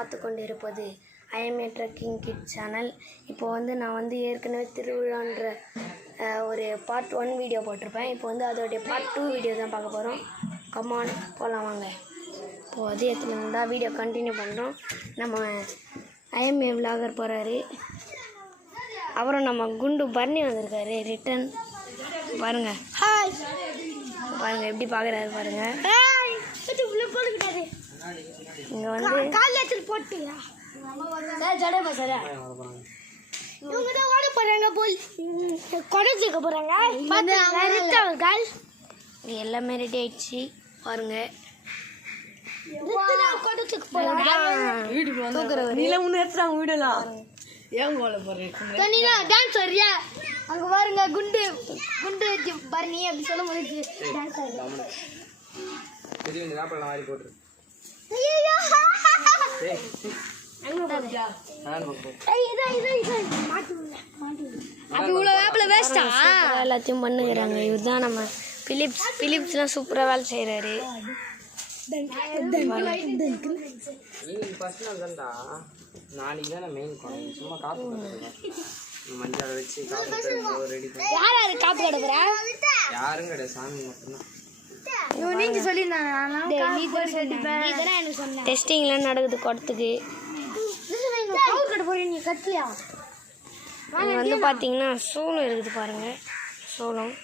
பார்த்து கொண்டு இருப்பது ஐஎம்ஏ ட்ரெக்கிங் கிட் சேனல். இப்போ நான் ஏற்கனவே திருவிழான்ற ஒரு பார்ட் 1 வீடியோ போட்டிருப்பேன். இப்போ அதோடைய பார்ட் 2 வீடியோ தான் பார்க்க போகிறோம். கமான் போகலாம் வாங்க. இப்போது அதே இடத்துல இருந்தால் வீடியோ கண்டினியூ பண்ணுறோம். நம்ம ஐஎம்ஏ விலாகர் போகிறாரு. அப்புறம் நம்ம குண்டு பர்னி வந்திருக்காரு ரிட்டன். பாருங்கள், ஹாய் பாருங்கள் எப்படி பார்க்குறாரு பாருங்கள். இங்கே காலேஜில் போட்டீங்களா ஜட பசரா இவங்க தான் ஓட போகிறாங்க போல் கொடைச்சிக்க போகிறாங்க. எல்லாமே ரெடி ஆயிடுச்சு பாருங்க. அங்க பாருங்க குண்டு குண்டு பரணி அப்படி சொல்ல முடியுது. எல்லாத்தையும் பண்ணுகிறாங்க. இவர் தான் நம்ம பிலிப்ஸ்லாம் சூப்பராக வேலை செய்கிறாரு. நாளைக்கு தான் மெயின் சும்மா காப்பு மஞ்சள் வச்சு காப்பு கடுப்புறா யாரும் கிடையாது, சாமி மட்டும்தான். டெஸ்டிங்லாம் நடக்குது குடத்துக்கு. பார்த்தீங்கன்னா சோளம் இருக்குது பாருங்க. சோளம்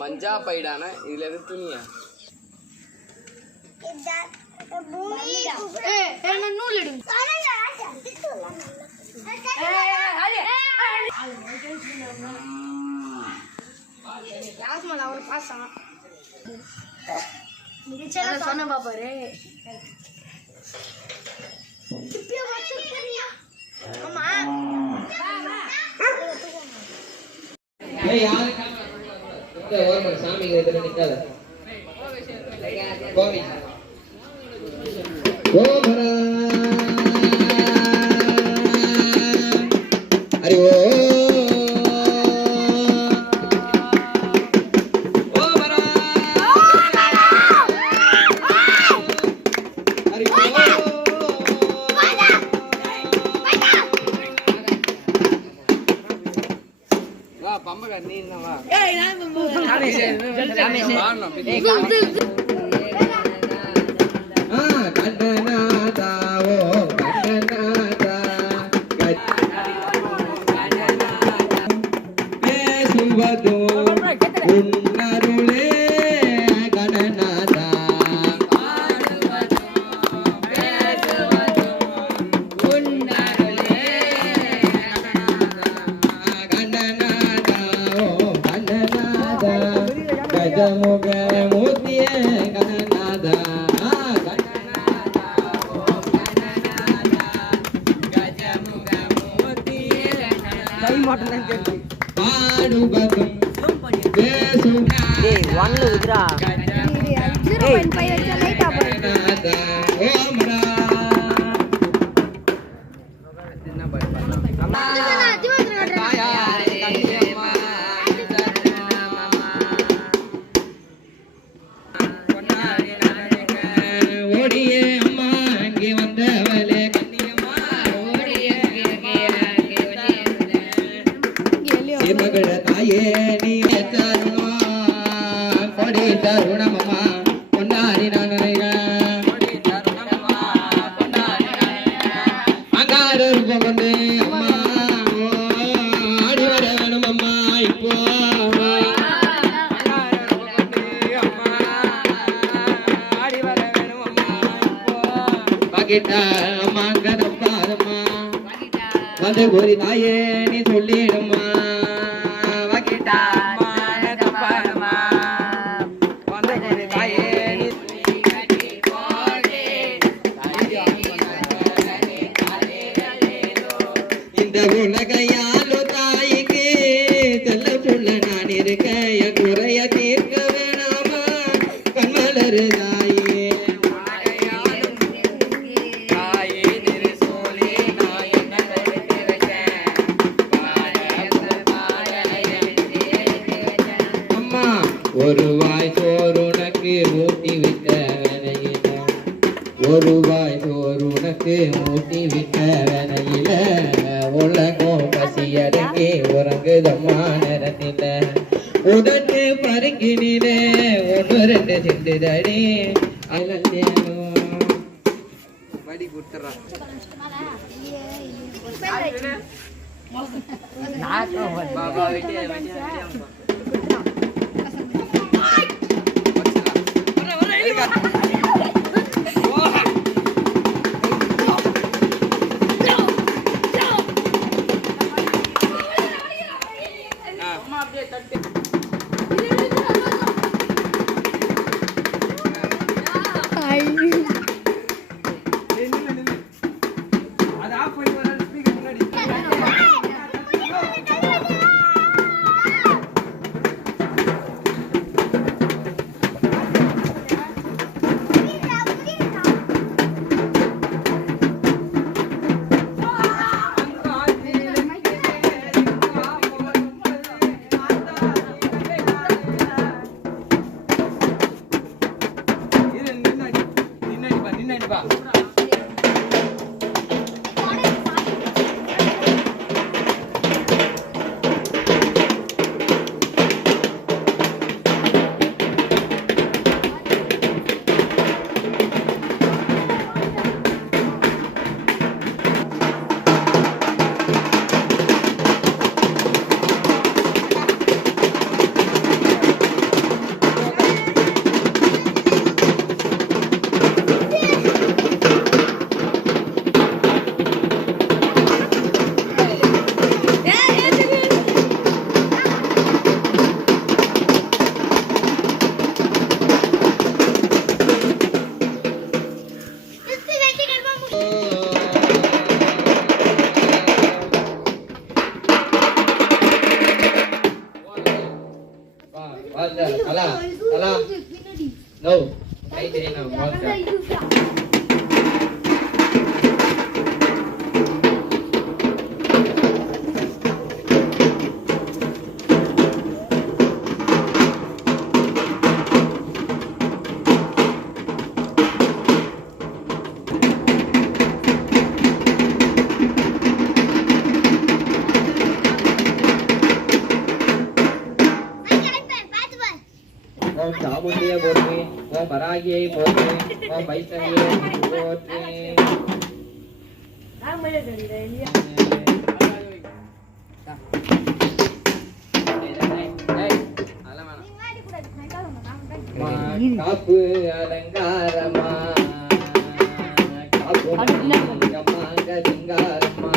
மஞ்சா பைடான இதுல இருந்து துணியா நூல் எடு. அவர் பாசம் சொன்ன பாப்பாரு. சாமி நிக்காத கோவி ஹரி ஓ வந்து ஒரு தாயே நீ சொல்லிடுமா வகிட்டா வந்து ஒரு தாயே நீ இந்த உலகையாலோ தாய்க்கு செல்ல புள்ள நான் இருக்க என் குறைய தீர்க்க வேணாமா கண்மலரு தாயே ஒரு வாய் சோறு உனக்கு ஊட்டி விட்ட ஊட்டி விட்ட வேலையில உலகம் பசியடங்கி உறங்குதம்மா நேரத்தில உதட்டு பருக்கினிலே ஒன்று ரெண்டு சிந்துதடி அலந்தேனும் படி கொடுத்துறான் பாபா விட்டு No, I didn't know. ஓம் சாமுண்டியை போற்றி, ஓம் பராகியை போற்றி, ஓம் வைஷ்ணவியை போற்றி. காப்பு அலங்காரமா காப்பு அம்மாங்க சிங்காரமா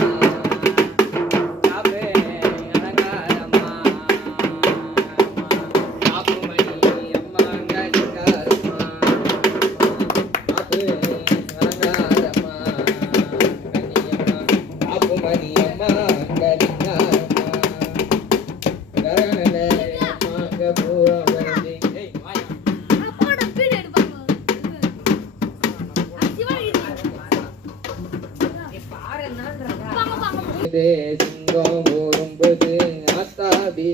சிங்கம் ஓரும்பது ஆத்தாபி